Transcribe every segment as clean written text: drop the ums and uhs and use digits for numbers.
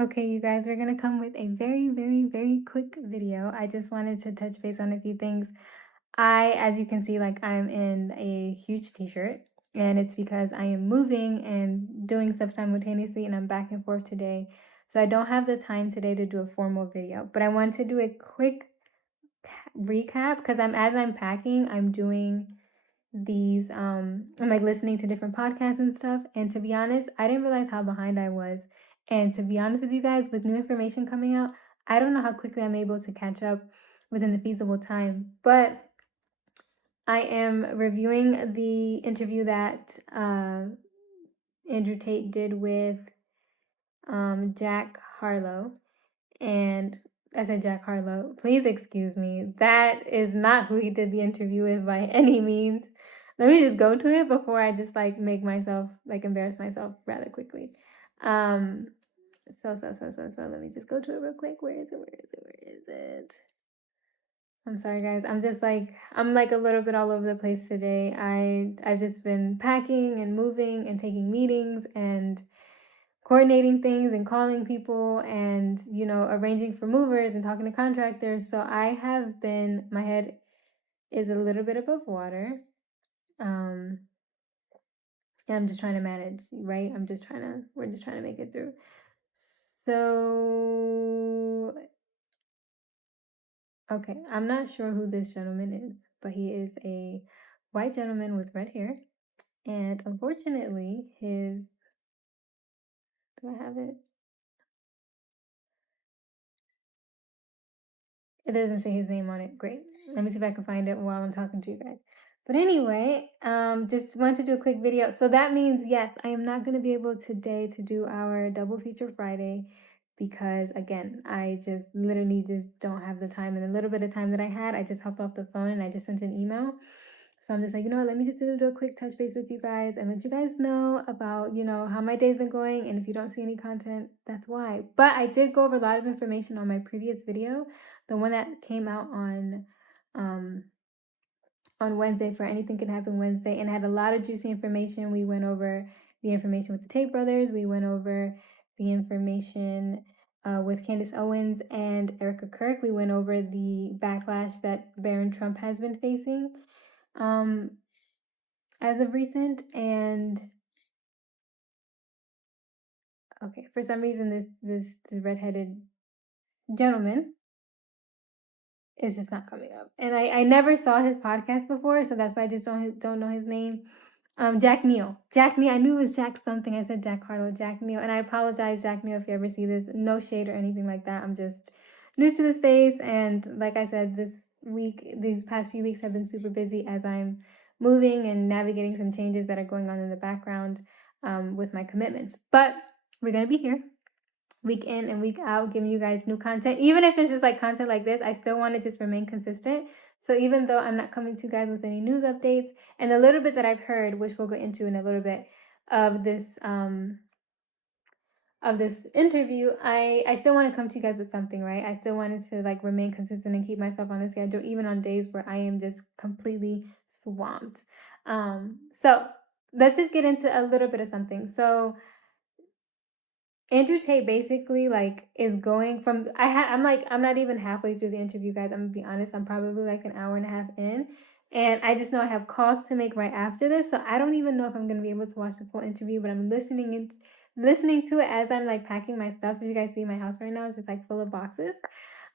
Okay, you guys, we're gonna come with a very quick video. I just wanted to touch base on a few things. As you can see, like I'm in a huge t-shirt, and it's because I am moving and doing stuff simultaneously, and I'm back and forth today. So I don't have the time today to do a formal video, but I want to do a quick recap because as I'm packing, I'm doing these I'm like listening to different podcasts and stuff, and to be honest, I didn't realize how behind I was. And to be honest with you guys, with new information coming out, I don't know how quickly I'm able to catch up within the feasible time. But I am reviewing the interview that Andrew Tate did with Jack Harlow. And I said Jack Harlow. Please excuse me. That is not who he did the interview with by any means. Let me just go to it before I just like make myself like embarrass myself rather quickly. So let me just go to it real quick. Where is it? I'm sorry guys. I'm like a little bit all over the place today. I've just been packing and moving and taking meetings and coordinating things and calling people and, arranging for movers and talking to contractors. So my head is a little bit above water. And I'm just trying to manage, right? We're just trying to make it through. So, okay, I'm not sure who this gentleman is, but he is a white gentleman with red hair. And unfortunately, do I have it? It doesn't say his name on it. Great. Let me see if I can find it while I'm talking to you guys. But anyway, just want to do a quick video. So that means, yes, I am not going to be able today to do our double feature Friday because, again, I just literally just don't have the time. And the little bit of time that I had, I just hopped off the phone and I just sent an email. So I'm just like, let me just do a quick touch base with you guys and let you guys know about, how my day's been going. And if you don't see any content, that's why. But I did go over a lot of information on my previous video, the one that came out on Wednesday for Anything Can Happen Wednesday, and had a lot of juicy information. We went over the information with the Tate Brothers. We went over the information with Candace Owens and Erica Kirk. We went over the backlash that Barron Trump has been facing as of recent. And okay, for some reason this redheaded gentleman is just not coming up, and I never saw his podcast before, so that's why I just don't know his name. Jack Neel. I knew it was Jack something. I said Jack Harlow. Jack Neel, and I apologize, Jack Neel, if you ever see this. No shade or anything like that. I'm just new to the space, and like I said, these past few weeks have been super busy as I'm moving and navigating some changes that are going on in the background with my commitments. But we're gonna be here week in and week out, giving you guys new content. Even if it's just like content like this, I still want to just remain consistent. So even though I'm not coming to you guys with any news updates, and a little bit that I've heard, which we'll go into in a little bit of this interview, I still want to come to you guys with something, right? I still wanted to like remain consistent and keep myself on a schedule, even on days where I am just completely swamped. So let's just get into a little bit of something. So Andrew Tate basically like is going from I'm not even halfway through the interview, guys. I'm gonna be honest. I'm probably like an hour and a half in, and I just know I have calls to make right after this, so I don't even know if I'm gonna be able to watch the full interview. But I'm listening to it as I'm like packing my stuff. If you guys see my house right now, it's just like full of boxes.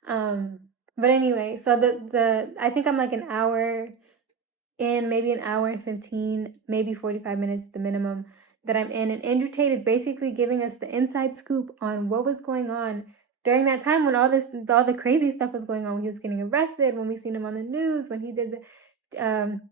But anyway, so the I think I'm like an hour in, maybe an hour and 15, maybe 45 minutes, the minimum that I'm in. And Andrew Tate is basically giving us the inside scoop on what was going on during that time when all the crazy stuff was going on, when he was getting arrested, when we seen him on the news, when he did the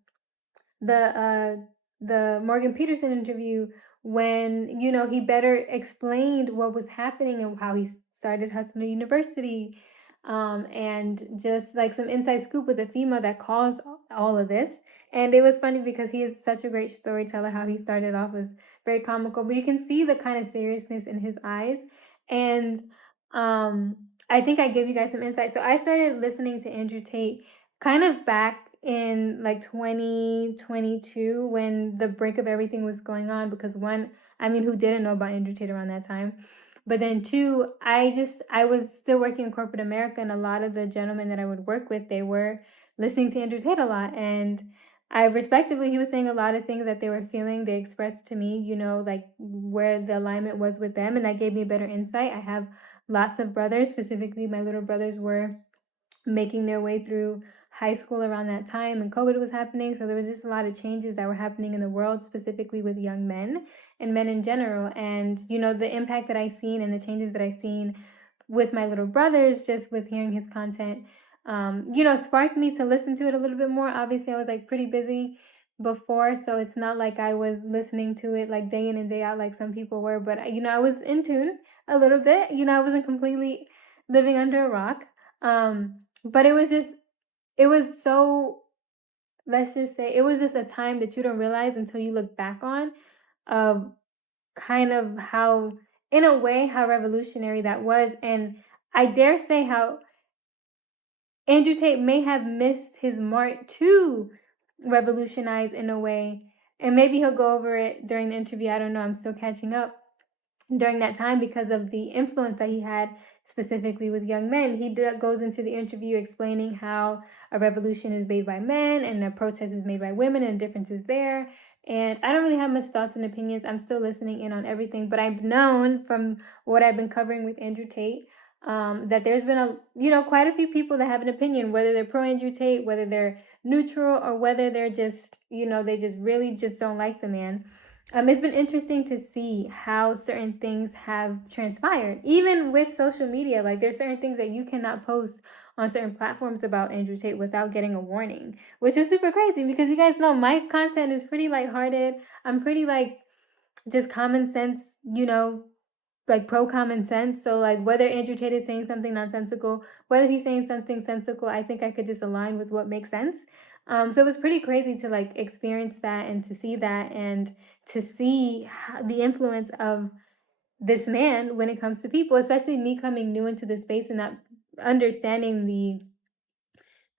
Morgan Peterson interview, when, he better explained what was happening and how he started Hudson University. And just like some inside scoop with a female that caused all of this. And it was funny because he is such a great storyteller. How he started off was very comical, but you can see the kind of seriousness in his eyes. And I think I give you guys some insight. So I started listening to Andrew Tate kind of back in like 2022 when the break of everything was going on, because who didn't know about Andrew Tate around that time? But then two, I was still working in corporate America, and a lot of the gentlemen that I would work with, they were listening to Andrew Tate a lot. And I respectively, he was saying a lot of things that they were feeling. They expressed to me, like where the alignment was with them. And that gave me a better insight. I have lots of brothers, specifically my little brothers were making their way through high school around that time, and COVID was happening. So there was just a lot of changes that were happening in the world, specifically with young men and men in general. And, the impact that I seen and the changes that I seen with my little brothers, just with hearing his content, sparked me to listen to it a little bit more. Obviously, I was like pretty busy before, so it's not like I was listening to it like day in and day out like some people were, but I was in tune a little bit. I wasn't completely living under a rock. But it was so, let's just say, it was just a time that you don't realize until you look back on, of kind of how, in a way, how revolutionary that was. And I dare say how Andrew Tate may have missed his mark to revolutionize in a way. And maybe he'll go over it during the interview. I don't know. I'm still catching up during that time because of the influence that he had specifically with young men. He goes into the interview explaining how a revolution is made by men and a protest is made by women and the difference is there. And I don't really have much thoughts and opinions. I'm still listening in on everything, but I've known from what I've been covering with Andrew Tate, that there's been quite a few people that have an opinion, whether they're pro Andrew Tate, whether they're neutral, or whether they're just, they just really just don't like the man. It's been interesting to see how certain things have transpired, even with social media. Like, there's certain things that you cannot post on certain platforms about Andrew Tate without getting a warning, which is super crazy because you guys know my content is pretty lighthearted. I'm pretty just common sense, like pro common sense. So like whether Andrew Tate is saying something nonsensical, whether he's saying something sensical, I think I could just align with what makes sense. So it was pretty crazy to experience that and to see that and to see the influence of this man when it comes to people, especially me coming new into the space and not understanding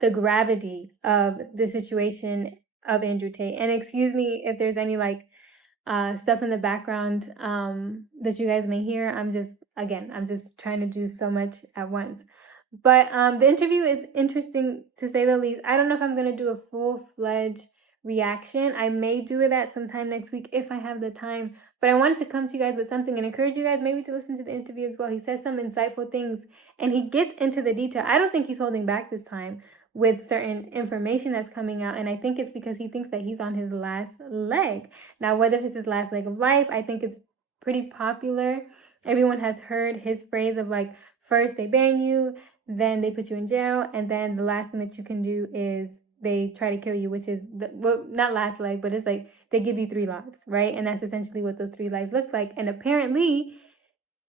the gravity of the situation of Andrew Tate. And excuse me if there's any stuff in the background that you guys may hear. I'm just trying to do so much at once. But the interview is interesting to say the least. I don't know if I'm going to do a full-fledged reaction. I may do it at some time next week if I have the time. But I wanted to come to you guys with something and encourage you guys maybe to listen to the interview as well. He says some insightful things and he gets into the detail. I don't think he's holding back this time with certain information that's coming out. And I think it's because he thinks that he's on his last leg. Now, whether it's his last leg of life, I think it's pretty popular. Everyone has heard his phrase of first they ban you, then they put you in jail, and then the last thing that you can do is they try to kill you, which is, not last leg, but it's they give you 3 lives, right? And that's essentially what those 3 lives look like. And apparently,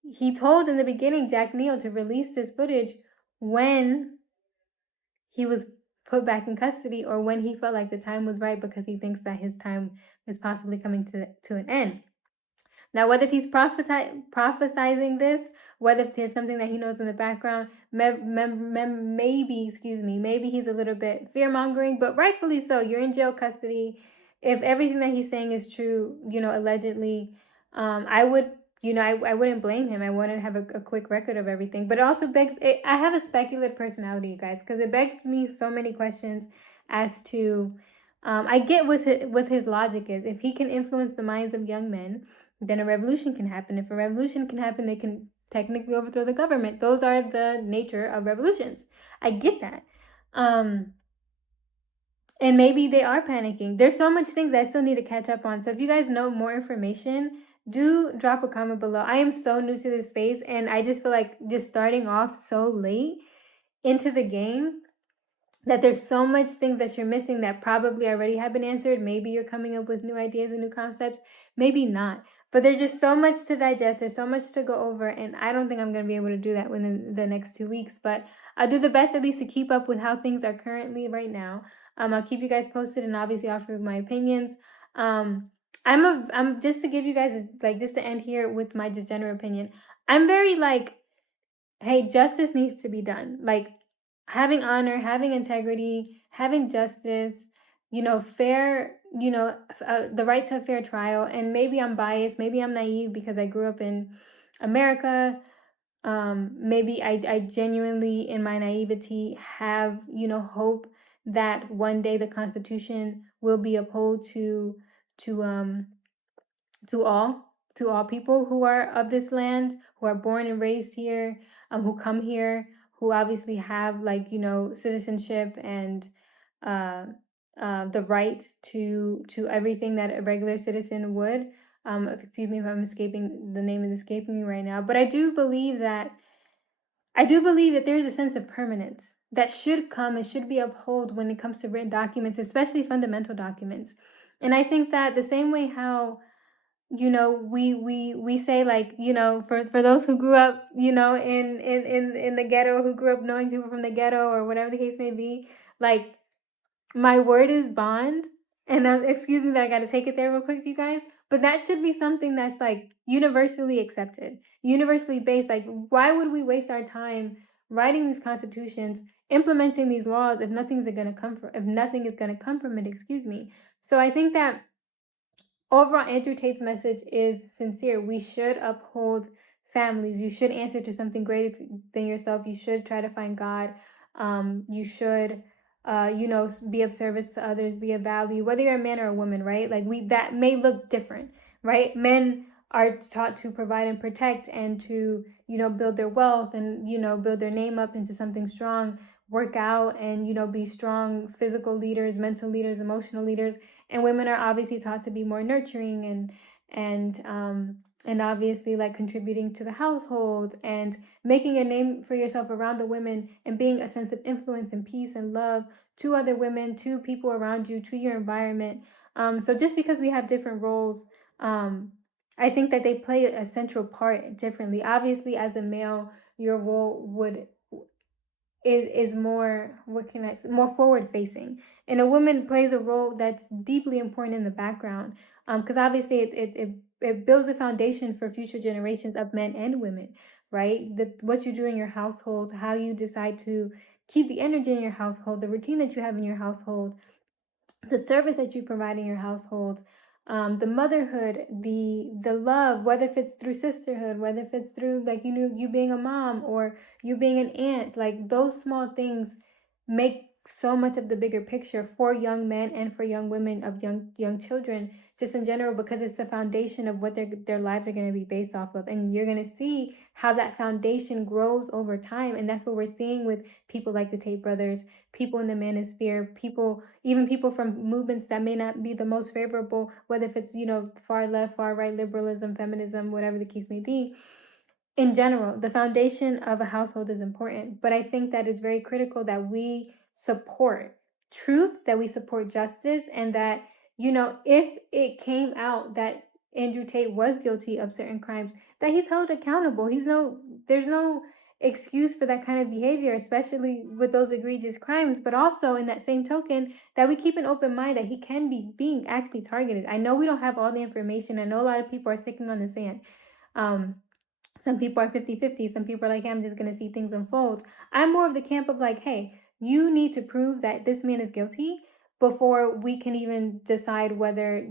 he told in the beginning, Jack Neel, to release this footage when he was put back in custody or when he felt like the time was right, because he thinks that his time is possibly coming to an end. Now, whether if he's prophesizing this, whether if there's something that he knows in the background, maybe he's a little bit fear-mongering, but rightfully so. You're in jail custody. If everything that he's saying is true, allegedly, I would, I wouldn't blame him. I want to have a quick record of everything. But it also I have a speculative personality, you guys, because it begs me so many questions as to, I get what his logic is. If he can influence the minds of young men, then a revolution can happen. If a revolution can happen, they can technically overthrow the government. Those are the nature of revolutions. I get that. And maybe they are panicking. There's so much things I still need to catch up on. So if you guys know more information, do drop a comment below. I am so new to this space, and I just feel like just starting off so late into the game, that there's so much things that you're missing that probably already have been answered. Maybe you're coming up with new ideas and new concepts. Maybe not. But there's just so much to digest. There's so much to go over. And I don't think I'm going to be able to do that within the next 2 weeks. But I'll do the best at least to keep up with how things are currently right now. I'll keep you guys posted and obviously offer my opinions. I'm just to give you guys, just to end here with my just general opinion. I'm very hey, justice needs to be done. Having honor, having integrity, having justice, fair, the right to a fair trial. And maybe I'm biased, maybe I'm naive because I grew up in America. Maybe I genuinely, in my naivety, have, hope that one day the Constitution will be upheld to um to all to all people who are of this land, who are born and raised here, who come here, who obviously have, like, citizenship and uh, the right to everything that a regular citizen would. Excuse me if I'm escaping, the name is escaping me right now, but I do believe that there is a sense of permanence that should come and should be upheld when it comes to written documents, especially fundamental documents. And I think that the same way how, we say, like, for those who grew up, in the ghetto, who grew up knowing people from the ghetto or whatever the case may be, like, my word is bond. And excuse me that I got to take it there real quick, you guys. But that should be something that's, like, universally accepted, universally based. Like, why would we waste our time writing these constitutions, implementing these laws, if if nothing is going to come from it? Excuse me. So I think that overall, Andrew Tate's message is sincere. We should uphold families. You should answer to something greater than yourself. You should try to find God. You should, be of service to others, be of value, whether you're a man or a woman, right? Like, that may look different, right? Men are taught to provide and protect and to, build their wealth and, build their name up into something strong, work out and, be strong physical leaders, mental leaders, emotional leaders. And women are obviously taught to be more nurturing and obviously, like, contributing to the household and making a name for yourself around the women and being a sense of influence and peace and love to other women, to people around you, to your environment. So just because we have different roles, I think that they play a central part differently. Obviously, as a male, your role is more, what can I say, more forward facing, and a woman plays a role that's deeply important in the background, because obviously it builds a foundation for future generations of men and women, right? What you do in your household, how you decide to keep the energy in your household, the routine that you have in your household, the service that you provide in your household, the motherhood, the love, whether if it's through sisterhood, whether if it's through, like, you being a mom or you being an aunt, like, those small things make so much of the bigger picture for young men and for young women, of young children, just in general, because it's the foundation of what their lives are going to be based off of. And you're going to see how that foundation grows over time. And that's what we're seeing with people like the Tate Brothers, people in the manosphere, even people from movements that may not be the most favorable, whether if it's, far left, far right, liberalism, feminism, whatever the case may be. In general, the foundation of a household is important, but I think that it's very critical that we support truth, that we support justice, and that, if it came out that Andrew Tate was guilty of certain crimes, that he's held accountable. There's no excuse for that kind of behavior, especially with those egregious crimes, but also, in that same token, that we keep an open mind that he can be being actually targeted. I know we don't have all the information. I know a lot of people are sticking on the sand. Some people are 50-50. Some people are like, hey, I'm just going to see things unfold. I'm more of the camp of, like, hey, you need to prove that this man is guilty before we can even decide whether,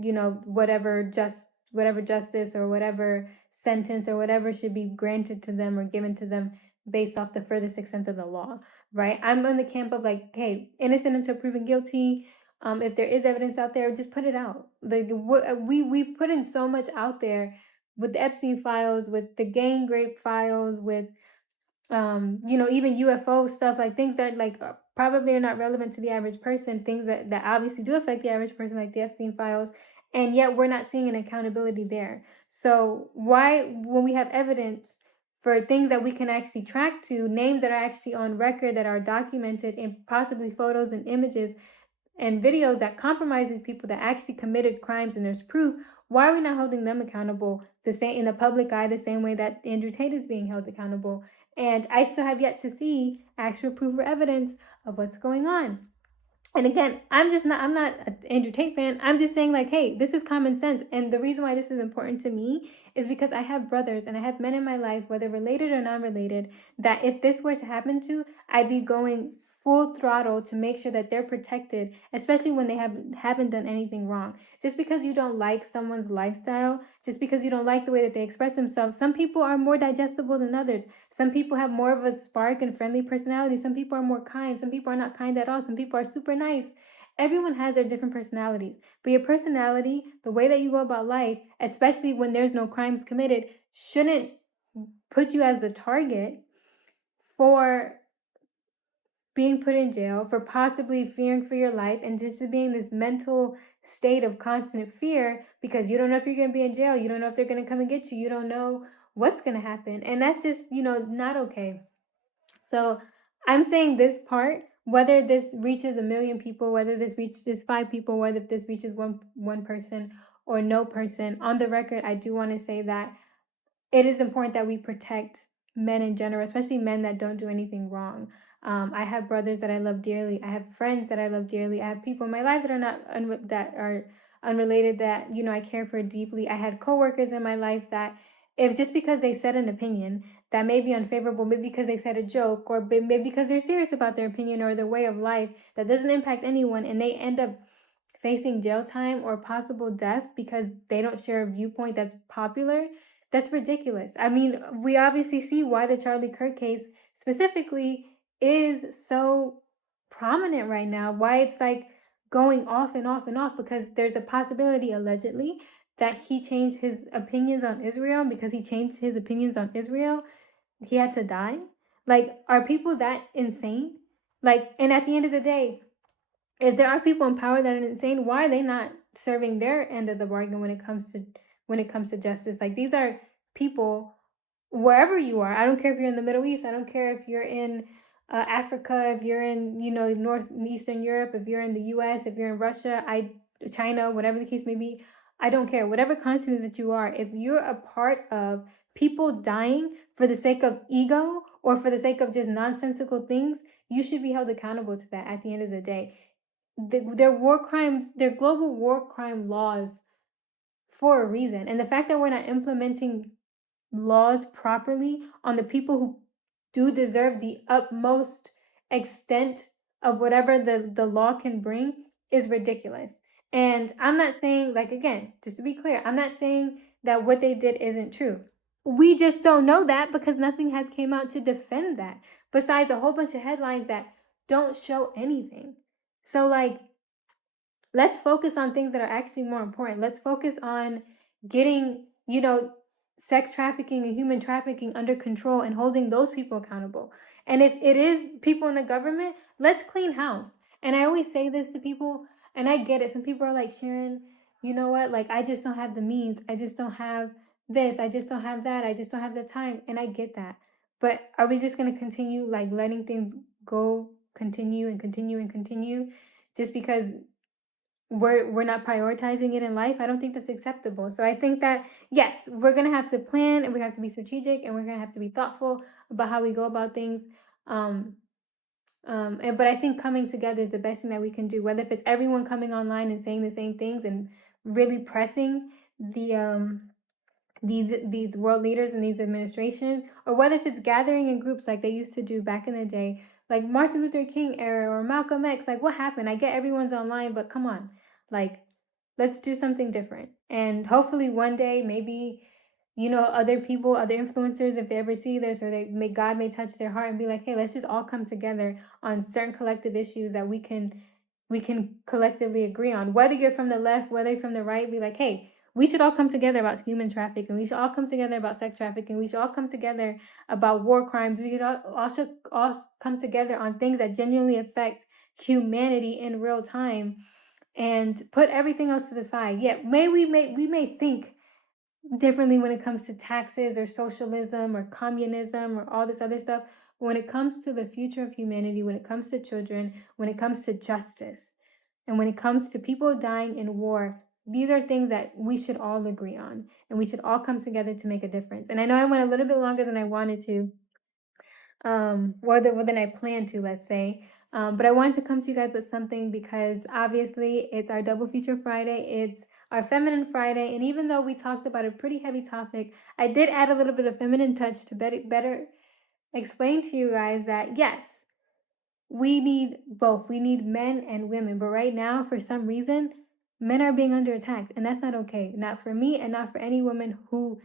whatever justice or whatever sentence or whatever should be granted to them or given to them based off the furthest extent of the law, right? I'm in the camp of, like, hey, innocent until proven guilty. If there is evidence out there, just put it out. Like, we've put in so much out there with the Epstein files, with the gang rape files, with even UFO stuff, like things that, like, probably are not relevant to the average person, things that obviously do affect the average person, like the Epstein files, and yet we're not seeing an accountability there. So why, when we have evidence for things that we can actually track to, names that are actually on record, that are documented in possibly photos and images and videos that compromise these people that actually committed crimes and there's proof, why are we not holding them accountable the same in the public eye, the same way that Andrew Tate is being held accountable? And I still have yet to see actual proof or evidence of what's going on. And again, I'm not an Andrew Tate fan. I'm just saying, like, hey, this is common sense. And the reason why this is important to me is because I have brothers and I have men in my life, whether related or non-related, that if this were to happen to, I'd be going full throttle to make sure that they're protected, especially when they haven't done anything wrong. Just because you don't like someone's lifestyle, just because you don't like the way that they express themselves, some people are more digestible than others. Some people have more of a spark and friendly personality. Some people are more kind. Some people are not kind at all. Some people are super nice. Everyone has their different personalities. But your personality, the way that you go about life, especially when there's no crimes committed, shouldn't put you as the target for being put in jail, for possibly fearing for your life, and just being this mental state of constant fear because you don't know if you're going to be in jail. You don't know if they're going to come and get you. You don't know what's going to happen. And that's just, not okay. So I'm saying this part, whether this reaches 1,000,000 people, whether this reaches 5 people, whether this reaches one person or no person, on the record, I do want to say that it is important that we protect men in general, especially men that don't do anything wrong. I have brothers that I love dearly. I have friends that I love dearly. I have people in my life that are not that are unrelated that I care for deeply. I had coworkers in my life that, if just because they said an opinion that may be unfavorable, maybe because they said a joke, or maybe because they're serious about their opinion or their way of life that doesn't impact anyone, and they end up facing jail time or possible death because they don't share a viewpoint that's popular, that's ridiculous. I mean, we obviously see why the Charlie Kirk case specifically is so prominent right now, why it's like going off and off and off, because there's a possibility, allegedly, that he changed his opinions on Israel. Because he changed his opinions on Israel, he had to die. Like, are people that insane? Like, and at the end of the day, if there are people in power that are insane, why are they not serving their end of the bargain when it comes to justice? Like, these are people wherever you are. I don't care if you're in the Middle East. I don't care if you're in Africa, if you're in northeastern Europe, if you're in the U.S., if you're in Russia, China, whatever the case may be. I don't care. Whatever continent that you are, if you're a part of people dying for the sake of ego or for the sake of just nonsensical things, you should be held accountable to that at the end of the day. Their war crimes, their global war crime laws, for a reason. And the fact that we're not implementing laws properly on the people who do deserve the utmost extent of whatever the law can bring is ridiculous. And I'm not saying, like, again, just to be clear, I'm not saying that what they did isn't true. We just don't know that because nothing has came out to defend that, besides a whole bunch of headlines that don't show anything. So, like, let's focus on things that are actually more important. Let's focus on getting, sex trafficking and human trafficking under control and holding those people accountable. And if it is people in the government, let's clean house. And I always say this to people, and I get it. Some people are like, Sharon, you know what? Like, I just don't have the means. I just don't have this. I just don't have that. I just don't have the time. And I get that. But are we just going to continue, like, letting things go, continue and continue and continue just because we're not prioritizing it in life? I don't think that's acceptable. So I think that, yes, we're going to have to plan, and we have to be strategic, and we're going to have to be thoughtful about how we go about things. But I think coming together is the best thing that we can do, whether if it's everyone coming online and saying the same things and really pressing these world leaders and these administration, or whether if it's gathering in groups like they used to do back in the day, like Martin Luther King era or Malcolm X. Like, what happened? I get everyone's online, but come on, like, let's do something different. And hopefully one day, maybe, other people, other influencers, if they ever see this, or God may touch their heart and be like, hey, let's just all come together on certain collective issues that we can collectively agree on. Whether you're from the left, whether you're from the right, be like, hey, we should all come together about human trafficking. We should all come together about sex trafficking. We should all come together about war crimes. We should all come together on things that genuinely affect humanity in real time, and put everything else to the side. Yeah, we may think differently when it comes to taxes or socialism or communism or all this other stuff. When it comes to the future of humanity, when it comes to children, when it comes to justice, and when it comes to people dying in war, these are things that we should all agree on, and we should all come together to make a difference. And I know I went a little bit longer than I wanted to, more than I planned to, let's say. But I wanted to come to you guys with something because obviously it's our Double Feature Friday. It's our Feminine Friday. And even though we talked about a pretty heavy topic, I did add a little bit of feminine touch to better explain to you guys that, yes, we need both. We need men and women. But right now, for some reason, men are being under attack, and that's not okay. Not for me and not for any woman who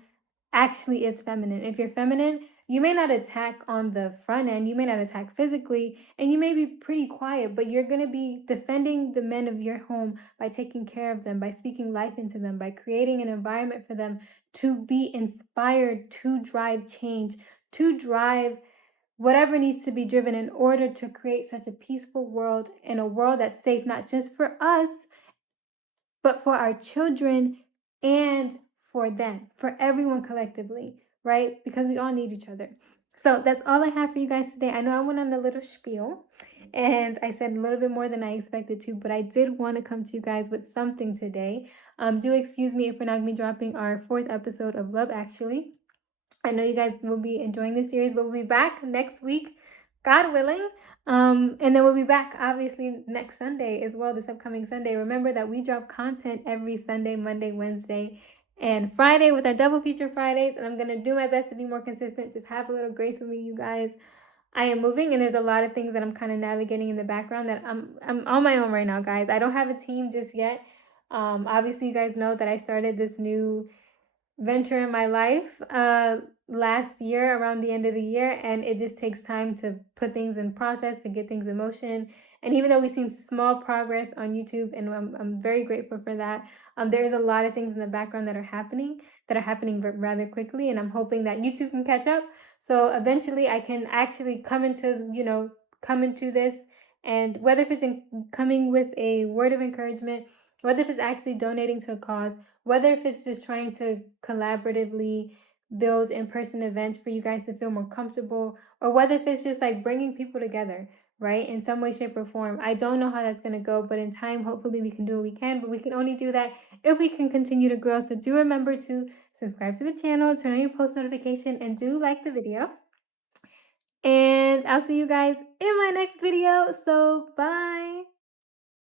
actually is feminine. If you're feminine, you may not attack on the front end, you may not attack physically, and you may be pretty quiet, but you're going to be defending the men of your home by taking care of them, by speaking life into them, by creating an environment for them to be inspired to drive change, to drive whatever needs to be driven in order to create such a peaceful world and a world that's safe, not just for us, but for our children and for them, for everyone collectively, right? Because we all need each other. So that's all I have for you guys today. I know I went on a little spiel and I said a little bit more than I expected to, but I did want to come to you guys with something today. Do excuse me if we're not going to be dropping our 4th episode of Love Actually. I know you guys will be enjoying this series, but we'll be back next week, God willing. And then we'll be back obviously next Sunday as well, this upcoming Sunday. Remember that we drop content every Sunday, Monday, Wednesday, and Friday with our double feature Fridays. And I'm going to do my best to be more consistent. Just have a little grace with me, you guys. I am moving and there's a lot of things that I'm kind of navigating in the background that I'm on my own right now, guys. I don't have a team just yet. Obviously, you guys know that I started this new venture in my life last year around the end of the year, and it just takes time to put things in process, to get things in motion. And even though we've seen small progress on YouTube, and I'm very grateful for that, there's a lot of things in the background that are happening rather quickly, and I'm hoping that YouTube can catch up, so eventually I can actually come into this, and whether if it's coming with a word of encouragement, whether if it's actually donating to a cause, whether if it's just trying to collaboratively build in-person events for you guys to feel more comfortable, or whether if it's just like bringing people together, right, in some way, shape, or form. I don't know how that's going to go, but in time, hopefully we can do what we can, but we can only do that if we can continue to grow. So do remember to subscribe to the channel, turn on your post notification, and do like the video. And I'll see you guys in my next video. So bye.